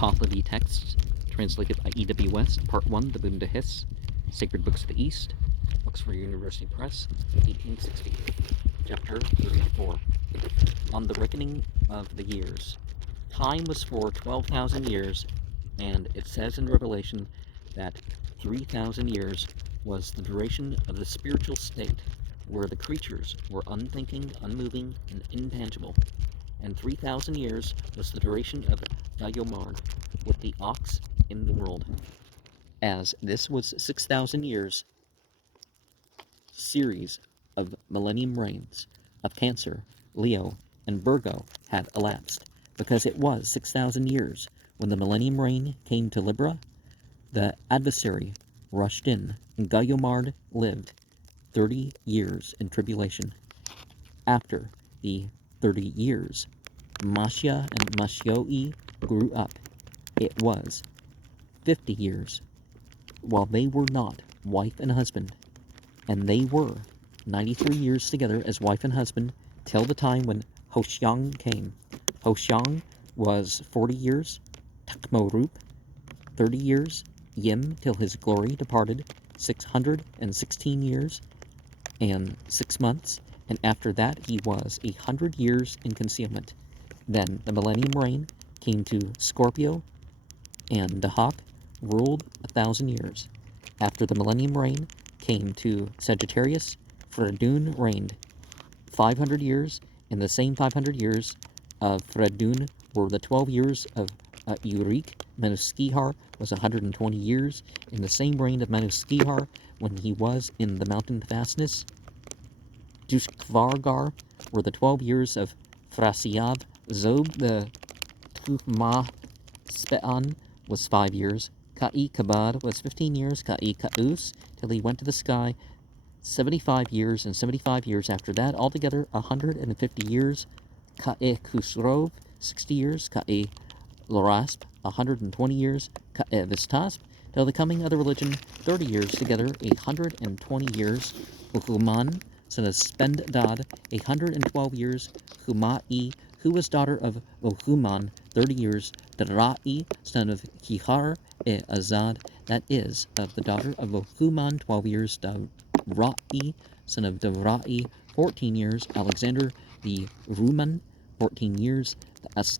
Pahlavi texts, translated by E.W. West, Part 1, the Bundahis, Sacred Books of the East, Oxford University Press, 1860. Chapter 34. On the Reckoning of the Years. Time was for 12,000 years, and it says in Revelation that 3,000 years was the duration of the spiritual state, where the creatures were unthinking, unmoving, and intangible, and 3,000 years was the duration of Dayomar, with the ox in the world. As this was 6,000 years, series of millennium reigns of Cancer, Leo, and Virgo had elapsed, because it was 6,000 years when the millennium reign came to Libra. The adversary rushed in, and Gayomard lived 30 years in tribulation. After the 30 years, Mashia and Mashioi grew up. It was 50 years, while they were not wife and husband, and they were 93 years together as wife and husband, till the time when Hoshyang came. Hoshyang was 40 years, Takmorup 30 years, Yim till his glory departed 616 years and 6 months, and after that he was 100 years in concealment. Then the millennium reign came to Scorpio, and Dahak ruled 1,000 years. After the millennium reign came to Sagittarius, Fredun reigned 500 years, and the same 500 years of Fredun were the 12 years of Urik. Manuskihar was 120 years, in the same reign of Manuskihar when he was in the mountain fastness. Duskvargar were the 12 years of Frasiav. Zob the Tuhma Spean was 5 years. Ka'i Kabad was 15 years. Ka'i Ka'us till he went to the sky 75 years, and 75 years after that, altogether 150 years. Ka'i Kusrov 60 years. Ka'i Lorasp 120 years. Ka'i Vistasp till the coming of the religion 30 years, together 120 years. Uhuman son of Spendad 112 years. Humai, who was daughter of Vohuman 30 years. Darai son of Kihar Azad, that is, of the daughter of Vohuman 12 years. Davrai son of Davrai 14 years. Alexander the Ruman 14 years. The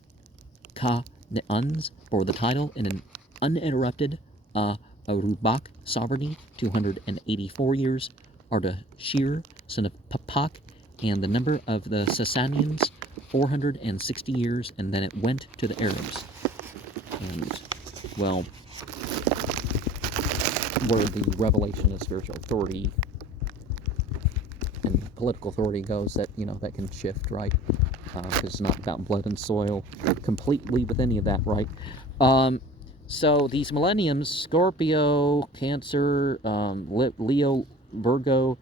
Askaneans bore the title in an uninterrupted Arubak sovereignty 284 years. Ardashir son of Papak, and the number of the Sasanians 460 years, and then it went to the Arabs. And, well, where the revelation of spiritual authority and political authority goes, that, that can shift, right? Because it's not about blood and soil completely with any of that, right? So these millenniums, Scorpio, Cancer, Leo, Virgo,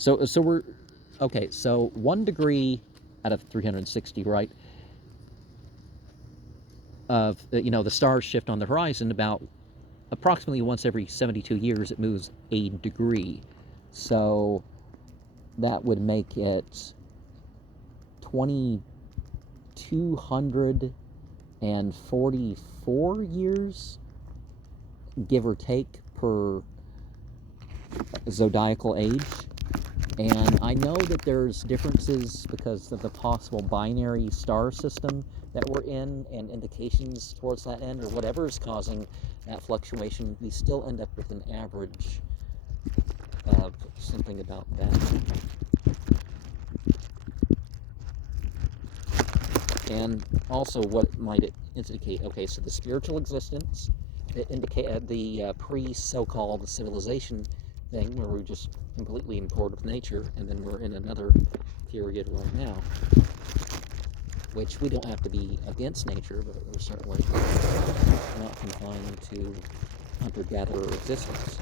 so we're, okay, so 1 degree out of 360, right, of, the stars shift on the horizon about approximately once every 72 years. It moves a degree, so that would make it 2,244 years, give or take, per zodiacal age. And I know that there's differences because of the possible binary star system that we're in, and indications towards that end, or whatever is causing that fluctuation. We still end up with an average of something about that. And also, what might it indicate? Okay, so the spiritual existence, it indicate the pre-so-called civilization thing, where we're just completely in accord with nature, and then we're in another period right now, which we don't have to be against nature, but we're certainly not confined to hunter-gatherer existence.